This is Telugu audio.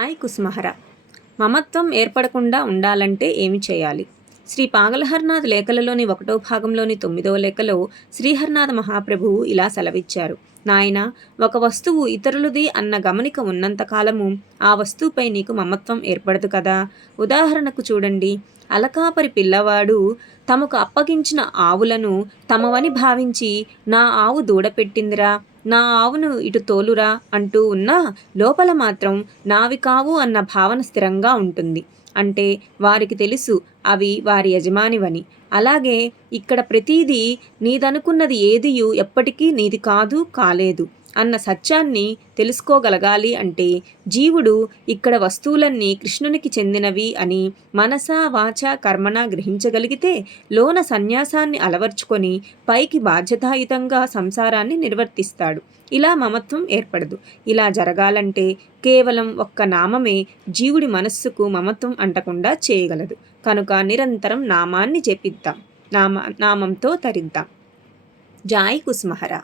ఐ కుస్మహర. మమత్వం ఏర్పడకుండా ఉండాలంటే ఏమి చేయాలి? శ్రీ పాగలహర్నాథ్ లేఖలలోని ఒకటో భాగంలోని తొమ్మిదవ లేఖలో శ్రీహర్నాథ మహాప్రభువు ఇలా సెలవిచ్చారు. నాయన ఒక వస్తువు ఇతరులది అన్న గమనిక ఉన్నంతకాలము ఆ వస్తువుపై నీకు మమత్వం ఏర్పడదు కదా? ఉదాహరణకు చూడండి. అలకాపరి పిల్లవాడు తమకు అప్పగించిన ఆవులను తమవని భావించి నా ఆవు దూడపెట్టిందిరా నా ఆవును ఇటు తోలురా అంటూ ఉన్నా లోపల మాత్రం నావి కావు అన్న భావన స్థిరంగా ఉంటుంది. అంటే వారికి తెలుసు అవి వారి యజమానివని. అలాగే ఇక్కడ ప్రతీదీ నీదనుకున్నది ఏదియు ఎప్పటికీ నీది కాదు కాలేదు అన్న సత్యాన్ని తెలుసుకోగలగాలి అంటే జీవుడు ఇక్కడ వస్తువులన్నీ కృష్ణునికి చెందినవి అని మనస వాచ కర్మణ గ్రహించగలిగితే లోన సన్యాసాన్ని అలవర్చుకొని పైకి బాధ్యతాయుతంగా సంసారాన్ని నిర్వర్తిస్తాడు. ఇలా మమత్వం ఏర్పడదు. ఇలా జరగాలంటే కేవలం ఒక్క నామమే జీవుడి మనస్సుకు మమత్వం అంటకుండా చేయగలదు. కనుక నిరంతరం నామాన్ని జపిద్దాం. నామ నామంతో తరిద్దాం. జాయ్ కుస్మహరా.